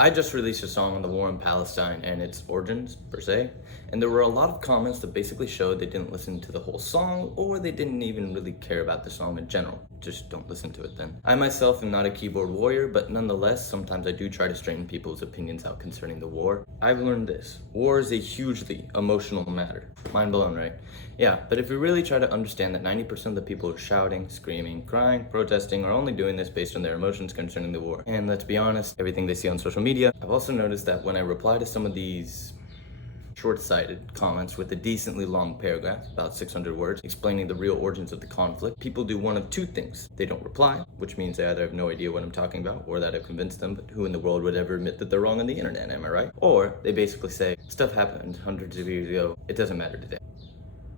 I just released a song on the war in Palestine and its origins, per se, and there were a lot of comments that basically showed they didn't listen to the whole song, or they didn't even really care about the song in general. Just don't listen to it then. I myself am not a keyboard warrior, but nonetheless, sometimes I do try to straighten people's opinions out concerning the war. I've learned this. War is a hugely emotional matter. Mind blown, right? Yeah, but if we really try to understand that 90% of the people who are shouting, screaming, crying, protesting are only doing this based on their emotions concerning the war. And let's be honest, everything they see on social media. I've also noticed that when I reply to some of these short-sighted comments with a decently long paragraph, about 600 words, explaining the real origins of the conflict, people do one of two things. They don't reply, which means they either have no idea what I'm talking about, or that I've convinced them, but who in the world would ever admit that they're wrong on the internet, am I right? Or they basically say, stuff happened hundreds of years ago, it doesn't matter today.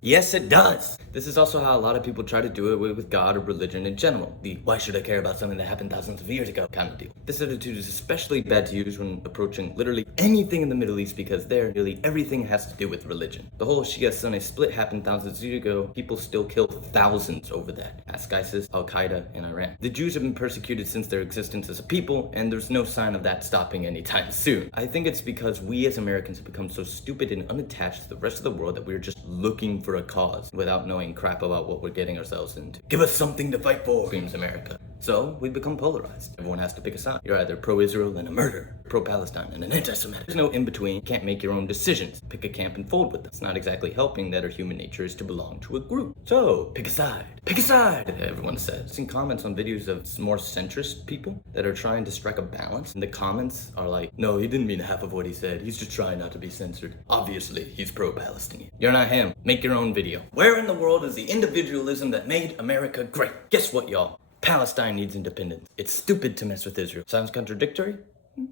Yes, it does. This is also how a lot of people try to do it with God or religion in general. The why should I care about something that happened thousands of years ago kind of deal. This attitude is especially bad to use when approaching literally anything in the Middle East, because there, nearly everything has to do with religion. The whole Shia-Sunni split happened thousands of years ago. People still kill thousands over that. Ask ISIS, Al-Qaeda, and Iran. The Jews have been persecuted since their existence as a people, and there's no sign of that stopping anytime soon. I think it's because we as Americans have become so stupid and unattached to the rest of the world that we're just looking for a cause without knowing crap about what we're getting ourselves into. Give us something to fight for, screams America. So we become polarized. Everyone has to pick a side. You're either pro-Israel and a murderer, pro-Palestine and an anti-Semitic. There's no in-between. You can't make your own decisions. Pick a camp and fold with them. It's not exactly helping that our human nature is to belong to a group. So pick a side. Pick a side, everyone says. I've seen comments on videos of more centrist people that are trying to strike a balance, and the comments are like, no, he didn't mean half of what he said. He's just trying not to be censored. Obviously, he's pro-Palestinian. You're not him. Make your own video. Where in the world is the individualism that made America great? Guess what, y'all? Palestine needs independence. It's stupid to mess with Israel. Sounds contradictory?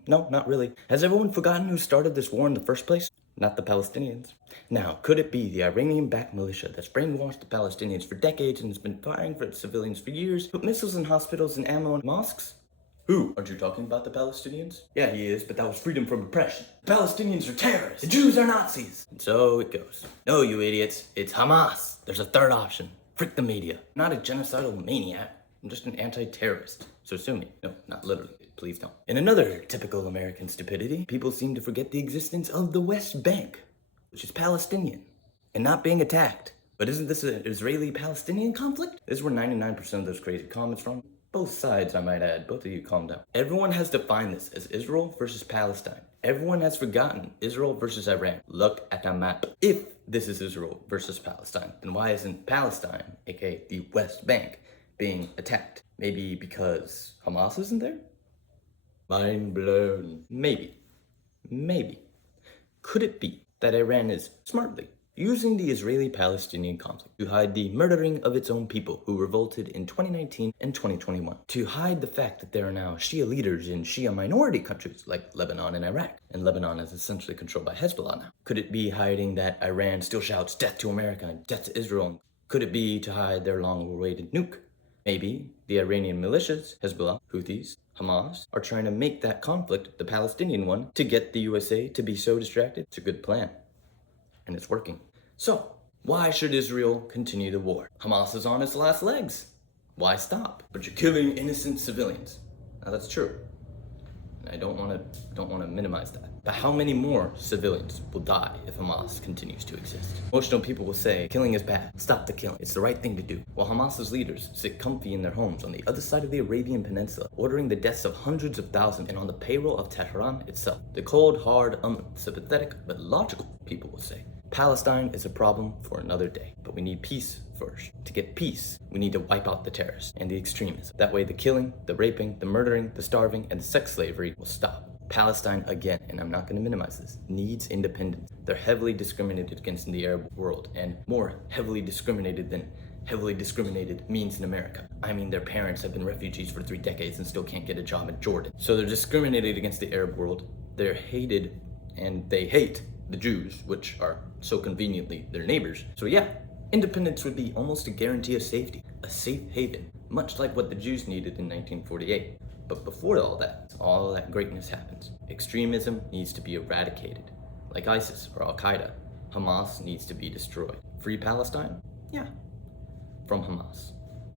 No, not really. Has everyone forgotten who started this war in the first place? Not the Palestinians. Now, could it be the Iranian-backed militia that's brainwashed the Palestinians for decades and has been firing for its civilians for years, put missiles in hospitals and ammo in mosques? Who? Aren't you talking about the Palestinians? Yeah, he is, but that was freedom from oppression. The Palestinians are terrorists. The Jews are Nazis. And so it goes. No, you idiots. It's Hamas. There's a third option. Frick the media. I'm not a genocidal maniac. I'm just an anti-terrorist. So sue me. No, not literally. Please don't. In another typical American stupidity, people seem to forget the existence of the West Bank, which is Palestinian and not being attacked. But isn't this an Israeli-Palestinian conflict? This is where 99% of those crazy comments from. Both sides, I might add. Both of you calm down. Everyone has defined this as Israel versus Palestine. Everyone has forgotten Israel versus Iran. Look at the map. If this is Israel versus Palestine, then why isn't Palestine, aka the West Bank, being attacked? Maybe because Hamas isn't there? Mind blown. Maybe. Could it be that Iran is smartly using the Israeli-Palestinian conflict to hide the murdering of its own people who revolted in 2019 and 2021, to hide the fact that there are now Shia leaders in Shia minority countries like Lebanon and Iraq, and Lebanon is essentially controlled by Hezbollah now? Could it be hiding that Iran still shouts death to America and death to Israel? Could it be to hide their long-awaited nuke? Maybe the Iranian militias, Hezbollah, Houthis, Hamas, are trying to make that conflict, the Palestinian one, to get the USA to be so distracted. It's a good plan. And it's working. So, why should Israel continue the war? Hamas is on its last legs. Why stop? But you're killing innocent civilians. Now that's true. I don't want to minimize that. But how many more civilians will die if Hamas continues to exist? Emotional people will say, killing is bad. Stop the killing. It's the right thing to do. While Hamas's leaders sit comfy in their homes on the other side of the Arabian Peninsula, ordering the deaths of hundreds of thousands and on the payroll of Tehran itself. The cold, hard, sympathetic, but logical people will say, Palestine is a problem for another day, but we need peace first. To get peace, we need to wipe out the terrorists and the extremism. That way the killing, the raping, the murdering, the starving, and the sex slavery will stop. Palestine, again, and I'm not going to minimize this, needs independence. They're heavily discriminated against in the Arab world, and more heavily discriminated than heavily discriminated means in America. I mean, their parents have been refugees for 3 decades and still can't get a job in Jordan. So they're discriminated against the Arab world. They're hated, and they hate the Jews, which are so conveniently their neighbors. So yeah, independence would be almost a guarantee of safety, a safe haven, much like what the Jews needed in 1948. But before all that greatness happens, extremism needs to be eradicated. Like ISIS or Al-Qaeda, Hamas needs to be destroyed. Free Palestine? Yeah, from Hamas.